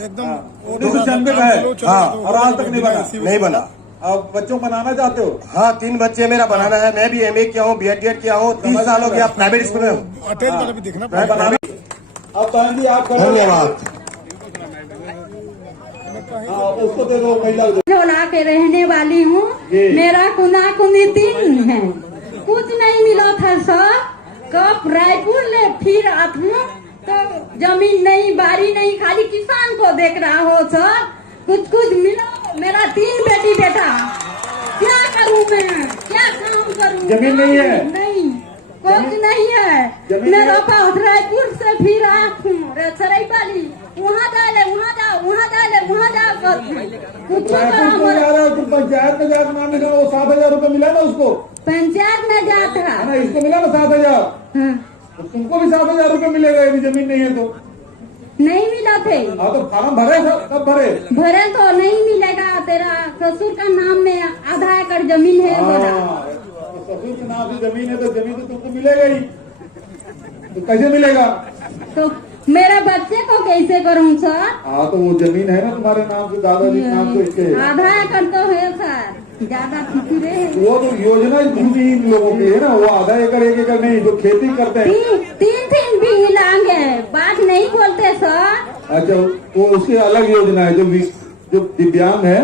हाँ, और आज तक नहीं बना। आप बच्चों बनाना चाहते हो? हाँ, 3 बच्चे मेरा बनाना है। मैं भी MA किया हूँ, BEd किया हूँ, 30 साल हो गया प्राइवेट स्कूल में हूँ। अब बहन जी आप धन्यवाद। उसको दे दो, महिला झोला के रहने वाली हूँ। मेरा कुना कुनी 3 है, कुछ नहीं मिला था सर। कब रायपुर ले फिर आत्मा तो जमीन नहीं, बारी नहीं, खाली किसान को देख रहा हो सर। कुछ मिला। मेरा 3 बेटी बेटा, क्या करूँ मैं, क्या काम करूँ? जमीन नहीं है? नहीं, कुछ नहीं है। मेरा पास रायपुर से फिर सराई पाली, वहाँ डाले, वहाँ जाओ, वहाँ डाले, वहाँ जाओ। कुछ पंचायत में जाकर नाम लिखा, वो 7,000 रूपये मिला ना उसको? पंचायत में जाता है, इसको मिला ना 7,000। तुमको भी 7,000 रूपये मिलेगा यदि जमीन नहीं है तो? नहीं मिला थे। हाँ, तो फार्म भरे? कब भरे? भरे तो नहीं मिलेगा। तेरा ससुर का नाम में आधा एकड़ जमीन है। ससुर के नाम से जमीन है तो जमीन तो तुमको मिलेगा ही, तो कैसे मिलेगा? तो मेरे बच्चे को कैसे करूँ सर? हाँ, तो वो जमीन है ना तुम्हारे नाम से, दादाजी के नाम से। इसके आधा एकड़ तो है सर, ज्यादा फिक्र है। वो तो योजना दूसरी लोगों की है ना, वो आधा एकड़ 1 एकड़ नहीं, जो खेती करते हैं। 3 भी हिलाएंगे, बात नहीं बोलते सर। अच्छा, वो उसकी अलग योजना है। जो दिव्यांग है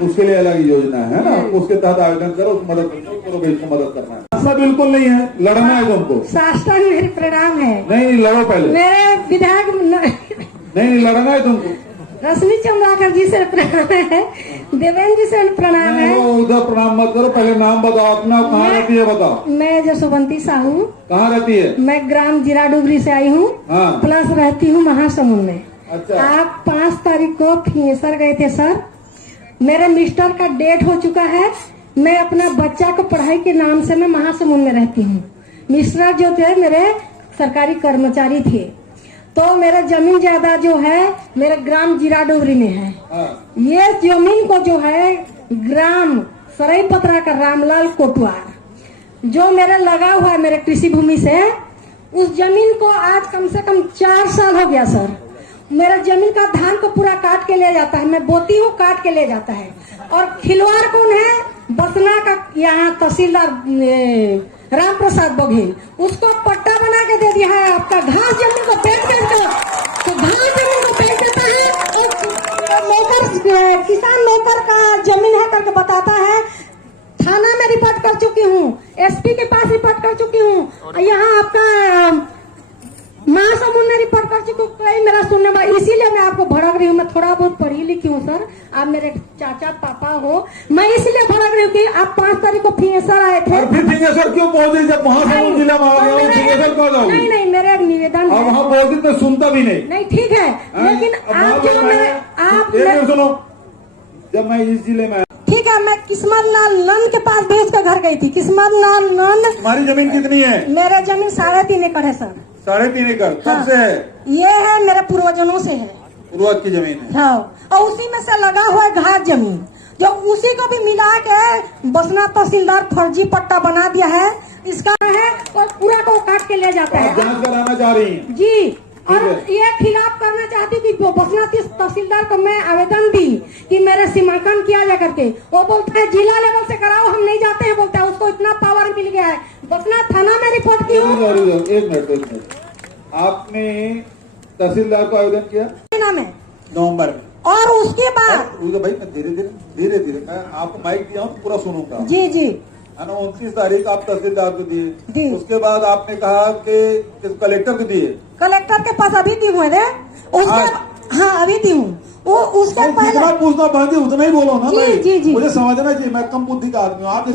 उसके लिए अलग योजना है ना, उसके तहत आवेदन करो, मदद करो, इसको मदद करना है। ऐसा बिल्कुल नहीं है, लड़ना है तुमको। साष्टांग मेरी प्रणाम है। नहीं, लड़ो पहले। मेरे विधायक नहीं, लड़ना है तुमको। रश्मि चंद्राकर जी से प्रणाम है, देवेंद्र जी से प्रणाम है। उधर प्रणाम मत करो, पहले नाम बताओ अपना, कहाँ रहती है बताओ। मैं जसवंती साहू। कहाँ रहती है? मैं ग्राम जिला डुबरी से आई हूँ। हाँ। प्लस रहती हूँ महासमुंद में। अच्छा। आप 5 तारीख को फिनेसर गए थे सर। मेरे मिस्टर का डेट हो चुका है। मैं अपना बच्चा को पढ़ाई के नाम से मैं महासमुंद में रहती हूँ। मिस्टर जो थे मेरे सरकारी कर्मचारी थे, तो मेरा जमीन जायदाद जो है मेरे ग्राम जिला डुबरी में है। ये जमीन को जो है ग्राम सराई पत्रा का रामलाल कोटवार जो मेरा लगा हुआ है मेरे कृषि भूमि से, उस जमीन को आज कम से कम 4 साल हो गया सर। मेरा जमीन का धान को पूरा काट के ले जाता है, मैं बोती हूँ, काट के ले जाता है। और खिलवाड़ कौन है? बसना का यहाँ तहसीलदार राम प्रसाद बघेल, उसको पट्टा बना के दे दिया है। आपका घास जमीन को बेच देता, तो घास जमीन को बेच देता है और नौकर, किसान नौकर का जमीन है करके बताता है। थाना में रिपोर्ट कर चुकी हूँ, SP के पास रिपोर्ट कर चुकी हूँ, यहाँ आपका महासमुंद में रिपोर्ट कर चुकी हूँ। कई मेरा सुनने में, इसीलिए मैं आपको भड़क रही हूँ। मैं थोड़ा बहुत पढ़ी लिखी हूँ सर, आप मेरे चाचा पापा हो, मैं इसलिए भड़क रही हूँ कि आप 5 तारीख को फिनेसर आए थे। और फिर फिनेसर क्यों पहुंचे जब महासमुंद जिला में आ गया? फिनेसर कौन जाओगे? नहीं, मेरा एक निवेदन है। वहाँ पहुंचे तो सुनता भी नहीं। ठीक है, लेकिन आप सुनो, जब मैं इस जिले में, ठीक है, मैं किस्मत लाल नंद के पास भेज कर घर गई थी। किस्मत लाल नंद। तुम्हारी जमीन कितनी है? मेरा जमीन 3.5 एकड़ है सर। 3.5 एकड़ कब से है? ये है मेरे पूर्वजों से है, पूर्वज की जमीन है। हाँ, और उसी में से लगा हुआ है घास जमीन, जो उसी को भी मिला के बसना तहसीलदार फर्जी पट्टा बना दिया है। इसका है और पूरा को काट के ले जाता है। जांच कराना चाह रही हैं? जी, और ये खिलाफ करना चाहती थी। बसना तहसीलदार को मैं आवेदन दी कि मेरा सीमांकन किया जा करके। वो बोलता है जिला लेवल से कराओ, हम नहीं जाते हैं, बोलता है। उसको इतना पावर मिल गया है। बसना थाना में रिपोर्ट की हूँ। एक मिनट, आपने तहसीलदार को आवेदन किया? नाम है नवम्बर में। और उसके बाद भाई मैं धीरे धीरे मैं आपको माइक दिया हूँ, पूरा सुनूंगा। जी है ना। 29 तारीख आप तहसीलदार को दिए, उसके बाद आपने कहा कि कलेक्टर को दिए। कलेक्टर के पास अभी दी हुए थे उसके। हाँ, अभी दी हूँ। वो उसके पहले जितना पूछना बाकी उतना ही बोलो ना भाई। जी। मुझे समझना चाहिए, मैं कम बुद्धि का आदमी हूँ। आप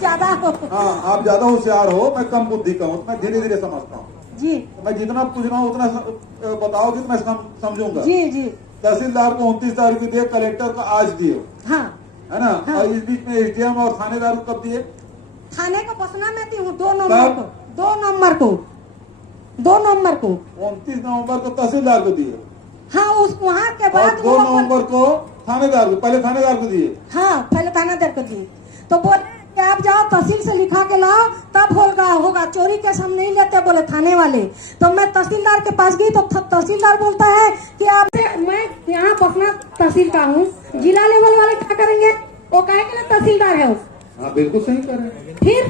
ज्यादा हो। हाँ, आप ज्यादा होशियार हो, मैं कम बुद्धि का हूँ, मैं धीरे धीरे समझता हूँ जी। मैं जितना पूछ रहा हूँ उतना बताओगे तो मैं समझूंगा। जी। तहसीलदार को 29 तारीख को दिए, कलेक्टर को आज दिए। हाँ, है ना। हाँ। और इस बीच में SDM और थानेदार को कब दिए? थाने को बसना में दी हूँ 2 नवंबर को। 2 नवंबर को 29 नवंबर को तहसीलदार को दिए। हाँ, उस वहाँ के बाद 2 नवंबर को थानेदार को, पहले थानेदार को दिए? हाँ, पहले थानेदार को दिए। तो बोले कि आप जाओ तहसील से लिखा के लाओ तब होगा। चोरी केस हम नहीं लेते बोले थाने वाले। तो मैं तहसीलदार के पास गई तो तहसीलदार बोलता है कि आप, मैं यहाँ पटना तहसील का हूँ, जिला लेवल वाले क्या करेंगे? वो कहे के लिए तहसीलदार है। हाँ बिल्कुल सही कर रहे हैं। फिर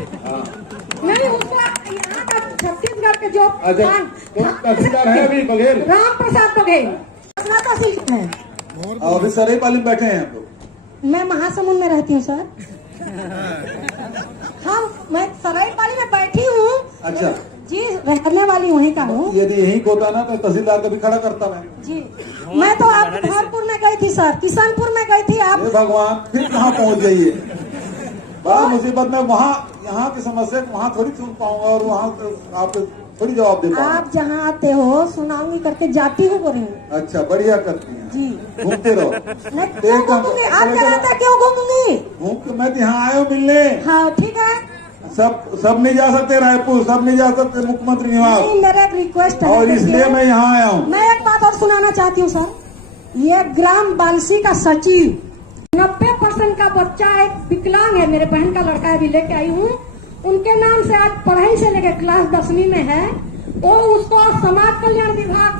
नहीं, उसको यहाँ का छत्तीसगढ़ के जो तहसीलदार है अभी बघेल, राम प्रसाद बघेल पटना तहसील है। अभी सरायपाली में बैठे हैं आप लोग? मैं महासमुंद में रहती हूँ सर। हाँ, मैं सरायपाली में बैठी हूँ। अच्छा जी, रहने वाली वहीं का हूँ। यदि यही होता ना तो तहसीलदार कभी खड़ा करता मैं। जी, मैं तो आप धारपुर में गई थी सर, किशनपुर में गई थी। आप भगवान, फिर कहाँ पहुँच जाइए? बड़ा मुसीबत में। वहाँ यहाँ की समस्या वहाँ थोड़ी सुन पाऊंगा और वहाँ आप थोड़ी जवाब दे पाऊंगा। आप जहाँ आते हो सुनाऊंगी करके जाती हूँ बोल रही हूँ। अच्छा, बढ़िया करती हैं जी, घूमते रहो। क्यों घूमूंगी? आप क्या रहता है, क्यों घूमूंगी? मैं तो यहाँ आया हूँ मिलने। हाँ ठीक है। सब नहीं जा सकते रायपुर, सब नहीं जा सकते मुख्यमंत्री निवास। नहीं, मेरा एक रिक्वेस्ट है और इसलिए मैं यहाँ आया हूँ। मैं एक बात और सुनाना चाहती हूँ सर। ये ग्राम बालसी का सचिव, 90% का बच्चा एक विकलांग है, मेरे बहन का लड़का है, अभी लेके आई हूँ। उनके नाम से आज पढ़ाई से लेकर क्लास 10वीं में है। वो उसको समाज कल्याण विभाग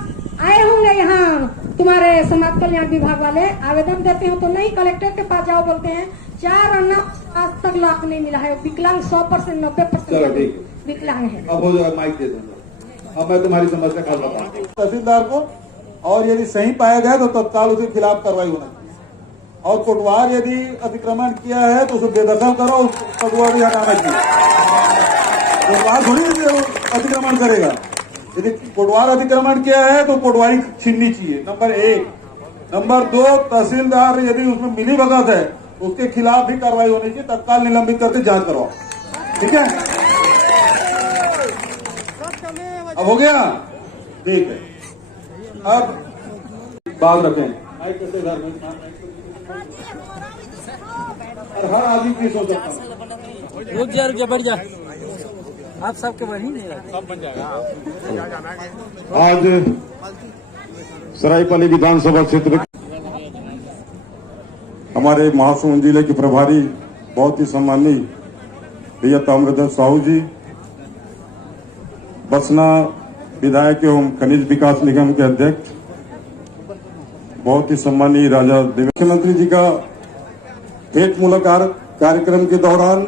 आए होंगे यहाँ, तुम्हारे समाज कल्याण विभाग वाले आवेदन देते हो तो नहीं, कलेक्टर के पास जाओ बोलते हैं। 4 अन्ना आज तक लाभ नहीं मिला है। विकलांग 100%, 90% विकलांग है। अब हो जाएगा, माइक दे दूंगा। अब मैं तुम्हारी समस्या का बताऊँ तहसीलदार को, और यदि सही पाया गया तो तत्काल उसके खिलाफ कार्रवाई होना चाहिए। और कोटवार यदि अतिक्रमण किया है तो उसे बेदखल करो, उस कोटवार हटाना चाहिए। कोटवार थोड़ी अतिक्रमण करेगा। यदि कोटवार अतिक्रमण किया है तो कोटवारी छीननी चाहिए, नंबर 1। नंबर 2, तहसीलदार यदि उसमें मिली भगत है उसके खिलाफ भी कार्रवाई होनी चाहिए, तत्काल निलंबित करके जांच करवाओ। ठीक है, अब हो गया? ठीक है, अब बात रखें। और हर आदमी की सोच सकता हूँ। रुक जा बढ़ जा, आप सबके बढ़ी नहीं रहा, सब बन जाएगा। आज सरायपाली विधानसभा क्षेत्र हमारे महासमुंद जिले के प्रभारी बहुत ही सम्मानीय भैया ताम्रध्वज साहू जी, बसना विधायक एवं खनिज विकास निगम के अध्यक्ष बहुत ही सम्मानीय राजा मुख्यमंत्री जी का भेंट मुलाकात कार्यक्रम के दौरान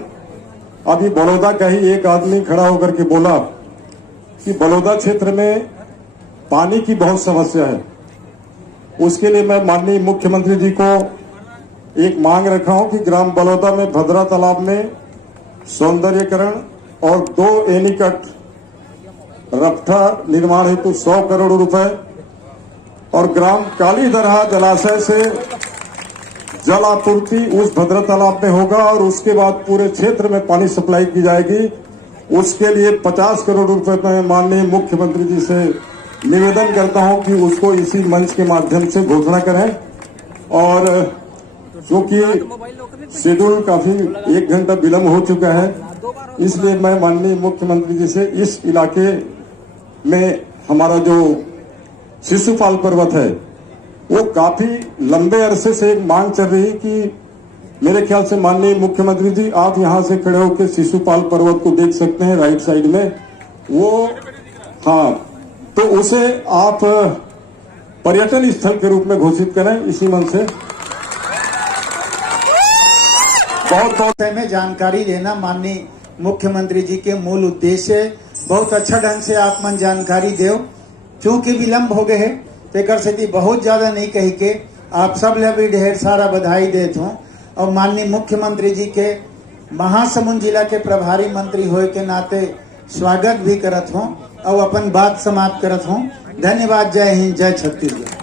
अभी बड़ौदा का ही एक आदमी खड़ा होकर के बोला कि बड़ौदा क्षेत्र में पानी की बहुत समस्या है। उसके लिए मैं माननीय मुख्यमंत्री जी को एक मांग रखा हूं कि ग्राम बड़ौदा में भद्रा तालाब में सौंदर्यीकरण और 2 एनीकट रफ्ता निर्माण हेतु 100 करोड़ रुपए और ग्राम काली दरहा जलाशय से जल आपूर्ति उस भद्रा तालाब में होगा और उसके बाद पूरे क्षेत्र में पानी सप्लाई की जाएगी। उसके लिए 50 करोड़ रुपए मैं माननीय मुख्यमंत्री जी से निवेदन करता हूं कि उसको इसी मंच के माध्यम से घोषणा करें। और क्योंकि शेड्यूल काफी 1 घंटा विलंब हो चुका है, इसलिए मैं माननीय मुख्यमंत्री जी से इस इलाके में हमारा जो शिशुपाल पर्वत है वो काफी लंबे अरसे से एक मांग चल रही कि मेरे ख्याल से माननीय मुख्यमंत्री जी आप यहां से खड़े होकर शिशुपाल पर्वत को देख सकते हैं राइट साइड में वो, हाँ, तो उसे आप पर्यटन स्थल के रूप में घोषित करें इसी मन से। बहुत में जानकारी देना माननीय मुख्यमंत्री जी के मूल उद्देश्य है। बहुत अच्छा ढंग से आप मन जानकारी दो। चूंकि विलंब हो गए है तेकर से बहुत ज्यादा नहीं कही के आप सब ले भी ढेर सारा बधाई देता हूँ और माननीय मुख्यमंत्री जी के महासमुंद जिला के प्रभारी मंत्री होए के नाते स्वागत भी करत हूँ और अपन बात समाप्त करत हूँ। धन्यवाद। जय हिंद, जय छत्तीसगढ़।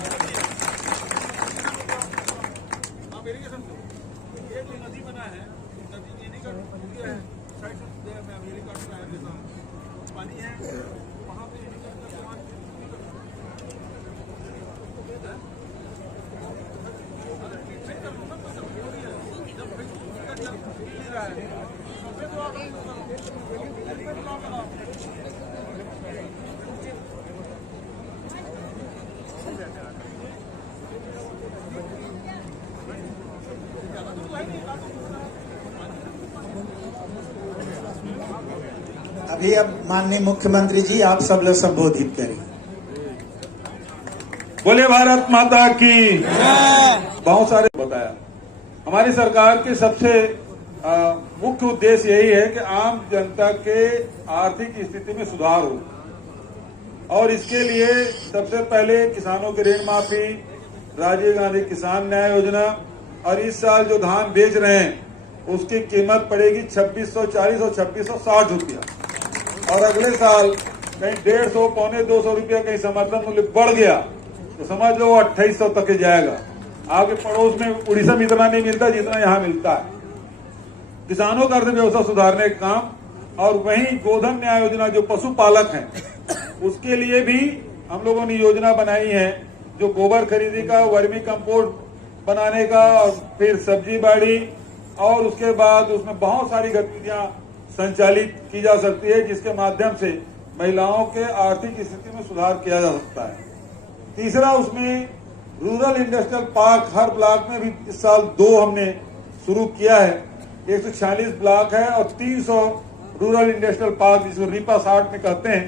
भी अब माननीय मुख्यमंत्री जी आप सब लोग संबोधित करें। बोले भारत माता की। बहुत सारे बताया हमारी सरकार के सबसे मुख्य उद्देश्य यही है कि आम जनता के आर्थिक स्थिति में सुधार हो और इसके लिए सबसे पहले किसानों की ऋण माफी, राजीव गांधी किसान न्याय योजना और इस साल जो धान बेच रहे हैं उसकी कीमत पड़ेगी 2640 और 2660 रुपया और अगले साल कहीं 150 पौने 200 रुपया कहीं समर्थन मूल्य बढ़ गया तो समझ लो 2800 तक जाएगा। आपके पड़ोस में उड़ीसा में इतना नहीं मिलता जितना यहाँ मिलता है। किसानों का अर्थव्यवस्था सुधारने का काम और वहीं गोधन न्याय योजना जो पशुपालक हैं उसके लिए भी हम लोगों ने योजना बनाई है, जो गोबर खरीदी का, वर्मी कंपोस्ट बनाने का और फिर सब्जी बाड़ी और उसके बाद उसमें बहुत सारी गतिविधियां संचालित की जा सकती है जिसके माध्यम से महिलाओं के आर्थिक स्थिति में सुधार किया जा सकता है। तीसरा उसमें रूरल इंडस्ट्रियल पार्क हर ब्लॉक में भी इस साल 2 हमने शुरू किया है। 146 ब्लॉक है और 300 रूरल इंडस्ट्रियल पार्क जिसको रीपा 60 में कहते हैं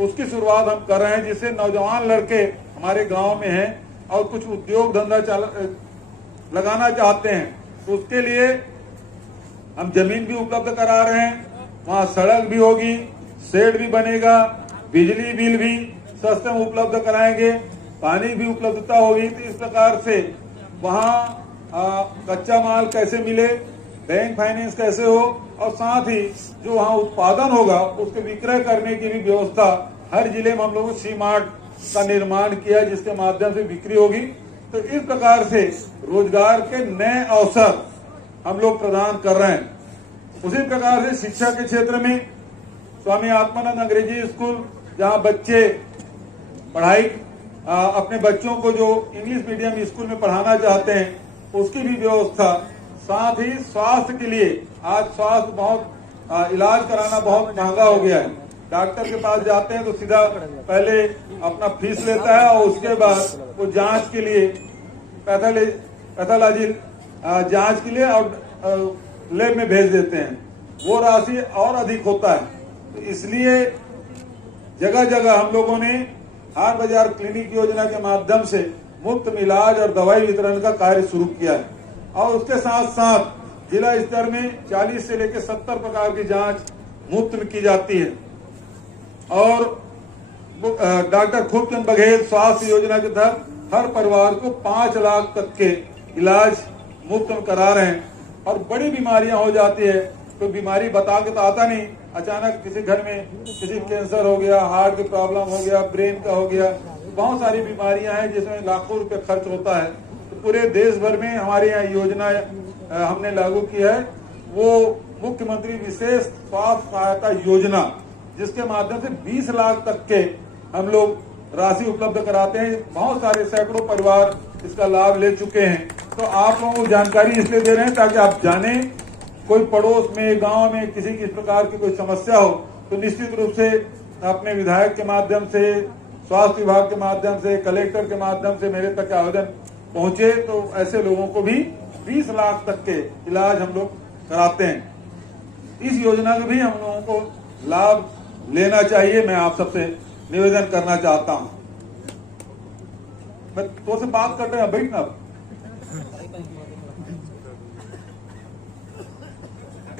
उसकी शुरुआत हम कर रहे हैं, जिससे नौजवान लड़के हमारे गांव में हैं और कुछ उद्योग धंधा लगाना चाहते हैं तो उसके लिए हम जमीन भी उपलब्ध करा रहे हैं, वहां सड़क भी होगी, शेड भी बनेगा, बिजली बिल भी सस्ते में उपलब्ध कराएंगे, पानी भी उपलब्धता होगी। तो इस प्रकार से वहाँ कच्चा माल कैसे मिले, बैंक फाइनेंस कैसे हो और साथ ही जो वहाँ उत्पादन होगा उसके विक्रय करने की भी व्यवस्था हर जिले में हम लोगों सी मार्ट का निर्माण किया जिसके माध्यम से बिक्री होगी। तो इस प्रकार से रोजगार के नए अवसर हम लोग प्रदान कर रहे हैं। उसी प्रकार से शिक्षा के क्षेत्र में स्वामी आत्मानंद अंग्रेजी स्कूल जहाँ बच्चे पढ़ाई अपने बच्चों को जो इंग्लिश मीडियम स्कूल में पढ़ाना चाहते हैं उसकी भी व्यवस्था, साथ ही स्वास्थ्य के लिए आज स्वास्थ्य बहुत इलाज कराना बहुत महंगा हो गया है। डॉक्टर के पास जाते हैं तो सीधा पहले अपना फीस लेता है और उसके बाद वो जांच के लिए पैथोलॉजी जांच के लिए और लैब में भेज देते हैं, वो राशि और अधिक होता है। तो इसलिए जगह जगह हम लोगों ने हाट बाजार क्लिनिक योजना के माध्यम से मुफ्त में इलाज और दवाई वितरण का कार्य शुरू किया है और उसके साथ साथ जिला स्तर में 40 से लेकर 70 प्रकार की जांच मुफ्त में की जाती है और डॉक्टर खूबचंद बघेल स्वास्थ्य योजना के तहत हर परिवार को 5 लाख तक के इलाज मुफ्त में करा रहे हैं। और बड़ी बीमारियां हो जाती है तो बीमारी बता के तो आता नहीं, अचानक किसी घर में किसी कैंसर हो गया, हार्ट की प्रॉब्लम हो गया, ब्रेन का हो गया, बहुत सारी बीमारियां हैं जिसमें लाखों रुपए खर्च होता है। तो पूरे देश भर में हमारे यहाँ योजना हमने लागू की है, वो मुख्यमंत्री विशेष स्वास्थ्य सहायता योजना, जिसके माध्यम से 20 लाख तक के हम लोग राशि उपलब्ध कराते हैं। बहुत सारे सैकड़ों परिवार इसका लाभ ले चुके हैं। तो आप लोगों को जानकारी इसलिए दे रहे हैं ताकि आप जाने, कोई पड़ोस में गांव में किसी किस प्रकार की कोई समस्या हो तो निश्चित रूप से अपने विधायक के माध्यम से, स्वास्थ्य विभाग के माध्यम से, कलेक्टर के माध्यम से मेरे तक आवेदन पहुंचे तो ऐसे लोगों को भी 20 लाख तक के इलाज हम लोग कराते हैं। इस योजना का भी हम लोगों को लाभ लेना चाहिए, मैं आप सबसे निवेदन करना चाहता हूं। मैं तो से बात कर रहे हैं, बैठना।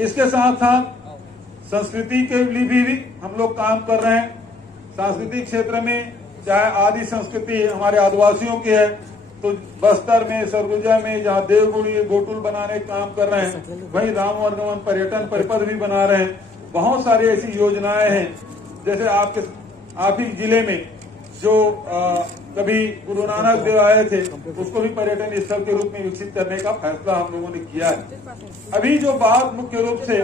इसके साथ साथ संस्कृति के लिए भी हम लोग काम कर रहे हैं। सांस्कृतिक क्षेत्र में चाहे आदि संस्कृति हमारे आदिवासियों की है तो बस्तर में, सरगुजा में जहाँ देवगुड़ी गोटुल बनाने का काम कर रहे हैं, वहीं राम वनगमन पर्यटन परिपथ भी बना रहे हैं। बहुत सारी ऐसी योजनाएं हैं, जैसे आप ही जिले में जो कभी गुरु नानक देव आए थे उसको भी पर्यटन स्थल के रूप में विकसित करने का फैसला हम लोगों ने किया है। अभी जो बात मुख्य रूप से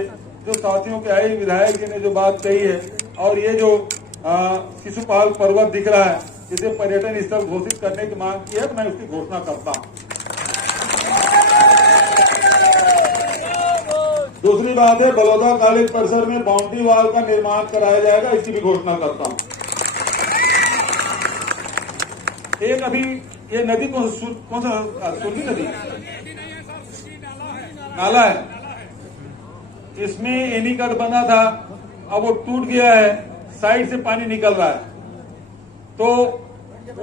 जो साथियों के आए विधायक जी ने जो बात कही है और ये जो शिशुपाल पर्वत दिख रहा है इसे पर्यटन स्थल घोषित करने की मांग की है तो मैं उसकी घोषणा करता हूँ। दूसरी बात है बलौदा कॉलेज परिसर में बाउंड्री वॉल का निर्माण कराया जाएगा, इसकी भी घोषणा करता हूँ। एक अभी ये नदी कौन सा सुरगी नदी नाला है, इसमें एनीकट बना था अब वो टूट गया है, साइड से पानी निकल रहा है, तो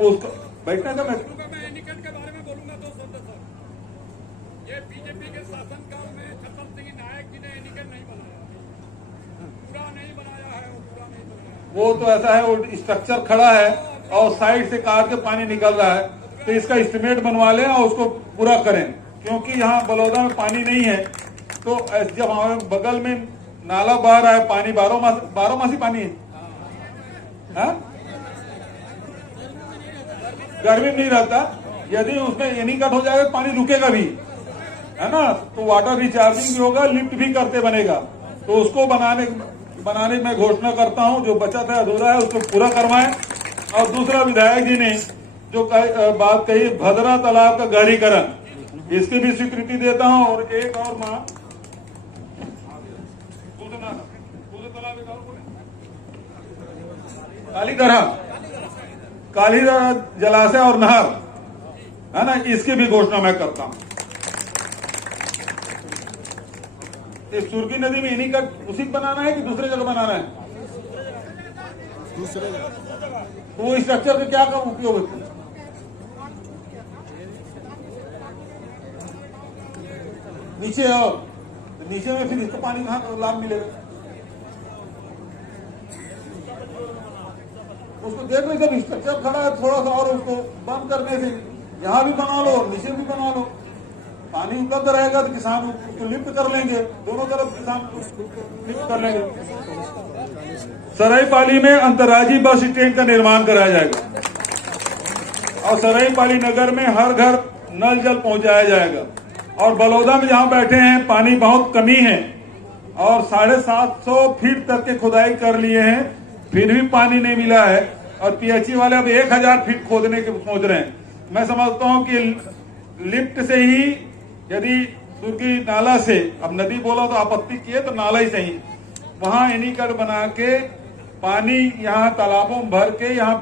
उसको बैठना का मैं एनीकट के बारे में बोलूंगा 2 शब्द सर। ये बीजेपी के शासनकाल में छतर सिंह नायक जी ने एनीकट नहीं बनाया, पूरा नहीं बनाया है, वो पूरा नहीं बनाया। वो तो ऐसा है, वो स्ट्रक्चर खड़ा है और साइड से कार के पानी निकल रहा है, तो इसका एस्टिमेट बनवा लें और उसको पूरा करें, क्योंकि यहाँ बलौदा में पानी नहीं है। तो जब हमारे बगल में नाला बह रहा है, पानी 12 मासी पानी है, गर्मी में नहीं रहता। यदि उसमें एनीकट हो जाएगा पानी रुकेगा भी, है ना, तो वाटर रिचार्जिंग भी होगा, लिफ्ट भी करते बनेगा। तो उसको बनाने में घोषणा करता हूं, जो बचा था अधूरा है उसको पूरा करवाएं। और दूसरा, विधायक जी ने जो बात कही भद्रा तालाब का गहरीकरण, इसकी भी स्वीकृति देता हूं। और एक और मां कालीधरा जलाशय और नहर, है ना, इसकी भी घोषणा मैं करता हूं। इस सुरगी नदी में एनीकट उसी को बनाना है कि दूसरे जगह बनाना है? दूसरे जगह। तो वो स्ट्रक्चर का क्या उपयोग है? नीचे आओ, नीचे में फिर इसको पानी कहाँ लाभ मिलेगा? उसको देख रहे जब स्ट्रक्चर खड़ा है थोड़ा सा, और उसको बंद करने से यहाँ भी बना लो, नीचे भी बना लो, पानी उपलब्ध रहेगा तो किसान उसको लिफ्ट कर लेंगे, दोनों तरफ किसान लिफ्ट कर लेंगे। सरायपाली में अंतर्राज्यीय बस स्टैंड का निर्माण कराया जाएगा और सरायपाली नगर में हर घर नल जल पहुंचाया जाएगा। और बलौदा में जहां बैठे हैं पानी बहुत कमी है और 750 फीट तक के खुदाई कर लिए हैं, फिर भी पानी नहीं मिला है। और पीएचई वाले अब 1000 फीट खोदने के सोच रहे हैं। मैं समझता हूं कि लिफ्ट से ही, यदि सुरगी नाला से, अब नदी बोला तो आपत्ति किए तो नाला ही सही, वहां एनीकट बना के पानी यहाँ तालाबों में भर के यहाँ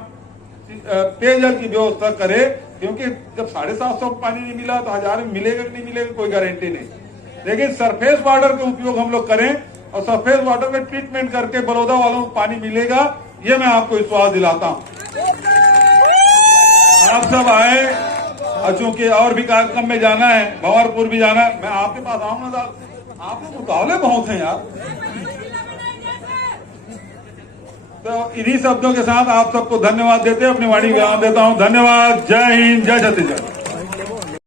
पेयजल की व्यवस्था करे, क्योंकि जब 750 पानी नहीं मिला तो 1000 में मिलेगा कि नहीं मिलेगा कोई गारंटी नहीं। लेकिन सरफेस वाटर का उपयोग हम लोग करें और सरफेस वाटर में ट्रीटमेंट करके बलौदा वालों को पानी मिलेगा, ये मैं आपको विश्वास दिलाता हूं। आप सब आए, और चूंकि और भी कार्यक्रम में जाना है, भंवरपुर भी जाना है, मैं आपके पास आऊंगा। आप लोग मुकाबले बहुत हैं यार। तो इन्हीं शब्दों के साथ आप सबको धन्यवाद देते अपनी वाणी विराम देता हूं। धन्यवाद। जय हिंद, जय छत्तीसगढ़।